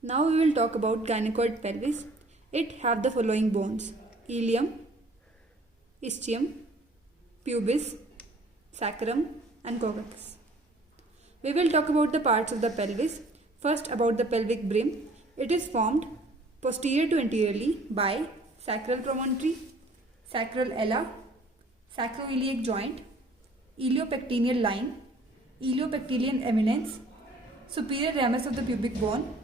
Now we will talk about gynecoid pelvis. It have the following bones: ilium, ischium, pubis, sacrum and coccus. We will talk about the parts of the pelvis. First, about the pelvic brim. It is formed posterior to anteriorly by sacral promontory, sacral ala, sacroiliac joint, iliopectineal line, iliopectineal eminence, superior ramus of the pubic bone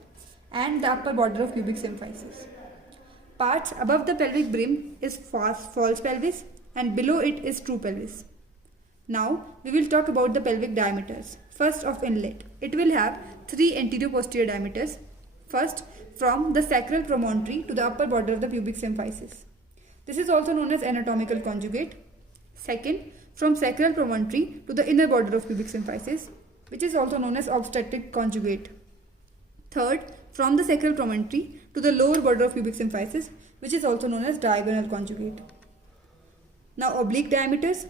and the upper border of pubic symphysis. Parts above the pelvic brim is false pelvis and below it is true pelvis. Now we will talk about the pelvic diameters. First, of inlet. It will have 3 anterior-posterior diameters. First, from the sacral promontory to the upper border of the pubic symphysis. This is also known as anatomical conjugate. Second, from sacral promontory to the inner border of pubic symphysis, which is also known as obstetric conjugate. Third, from the sacral promontory to the lower border of pubic symphysis, which is also known as diagonal conjugate. Now, oblique diameters.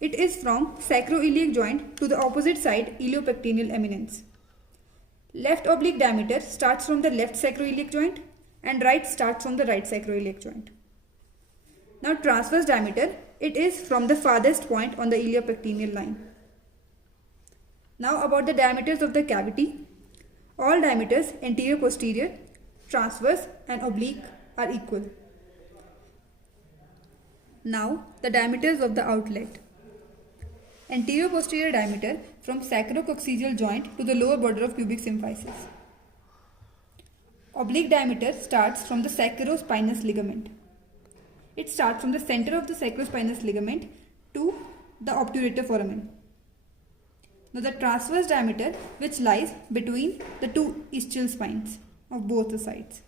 It is from sacroiliac joint to the opposite side iliopectineal eminence. Left oblique diameter starts from the left sacroiliac joint and right starts from the right sacroiliac joint. Now, transverse diameter. It is from the farthest point on the iliopectineal line. Now, about the diameters of the cavity. All diameters, anterior, posterior, transverse and oblique, are equal. Now, the diameters of the outlet. Anterior posterior diameter from sacrococcygeal joint to the lower border of pubic symphysis. Oblique diameter starts from the sacrospinous ligament. It starts from the center of the sacrospinous ligament to the obturator foramen. Now, the transverse diameter, which lies between the two ischial spines of both the sides.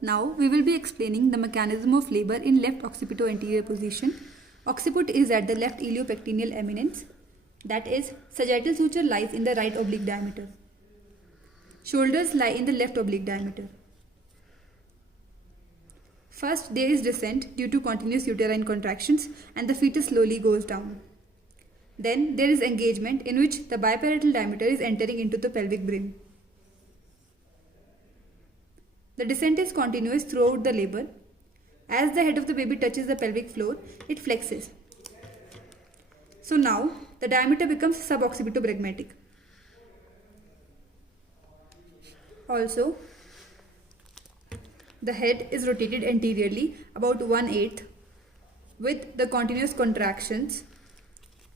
Now we will be explaining the mechanism of labor in left occipito-anterior position. Occiput is at the left iliopectineal eminence. That is, sagittal suture lies in the right oblique diameter. Shoulders lie in the left oblique diameter. First, there is descent due to continuous uterine contractions and the fetus slowly goes down. Then there is engagement in which the biparietal diameter is entering into the pelvic brim. The descent is continuous throughout the labor. As the head of the baby touches the pelvic floor, it flexes. So now the diameter becomes suboccipitobregmatic. Also, the head is rotated anteriorly about 1/8 with the continuous contractions.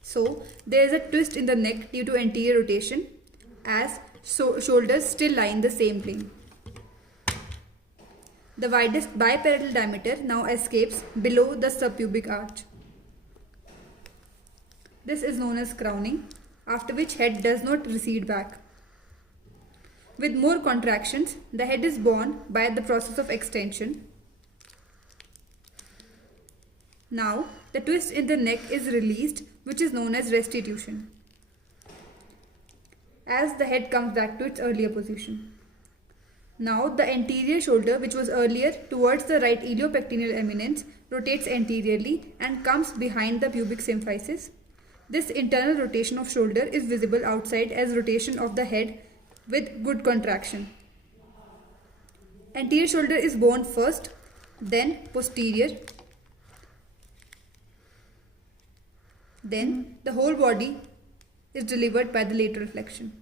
So there is a twist in the neck due to anterior rotation as shoulders still lie in the same plane. The widest biparietal diameter now escapes below the subpubic arch. This is known as crowning, after which head does not recede back. With more contractions, the head is born by the process of extension. Now, the twist in the neck is released, which is known as restitution, as the head comes back to its earlier position. Now, the anterior shoulder, which was earlier towards the right iliopectineal eminence, rotates anteriorly and comes behind the pubic symphysis. This internal rotation of shoulder is visible outside as rotation of the head with good contraction. Anterior shoulder is born first, then posterior, then the whole body is delivered by the lateral flexion.